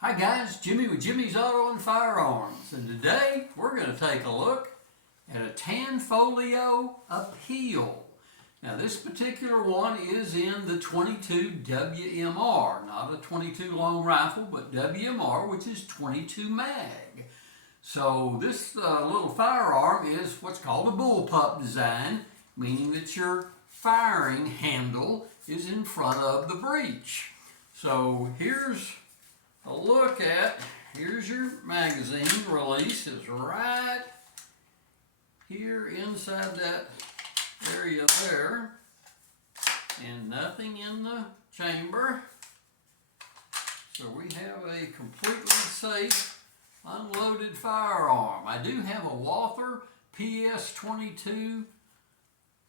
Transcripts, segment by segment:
Hi guys, Jimmy with Jimmy's Auto and Firearms, and today we're going to take a look at a Tanfoglio Appeal. Now this particular one is in the 22 WMR, not a 22 long rifle, but WMR, which is 22 mag. So this little firearm is what's called a bullpup design, meaning that your firing handle is in front of the breech. So here's a look at, here's your magazine release, is right here inside that area there, and nothing in the chamber. So we have a completely safe unloaded firearm. I do have a Walther PS22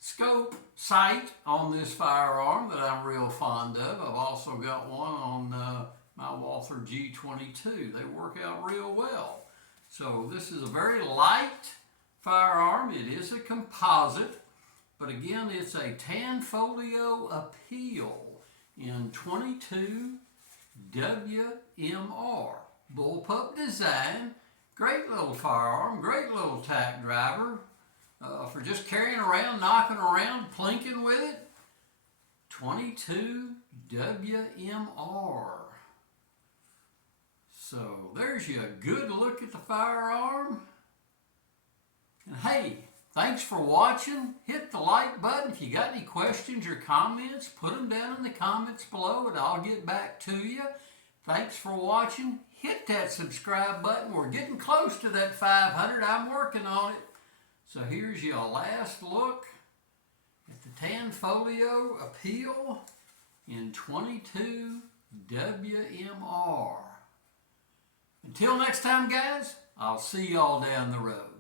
scope sight on this firearm that I'm real fond of. I've also got one on my Walther G22. They work out real well. So this is a very light firearm. It is a composite, but again, it's a Tanfoglio Appeal in 22 WMR. Bullpup design, great little firearm, great little tack driver for just carrying around, knocking around, plinking with it. 22 WMR. So there's you a good look at the firearm. And hey, thanks for watching. Hit the like button. If you got any questions or comments, put them down in the comments below and I'll get back to you. Thanks for watching. Hit that subscribe button. We're getting close to that 500. I'm working on it. So here's your last look at the Tanfoglio Appeal in 22 WMR. Until next time, guys, I'll see y'all down the road.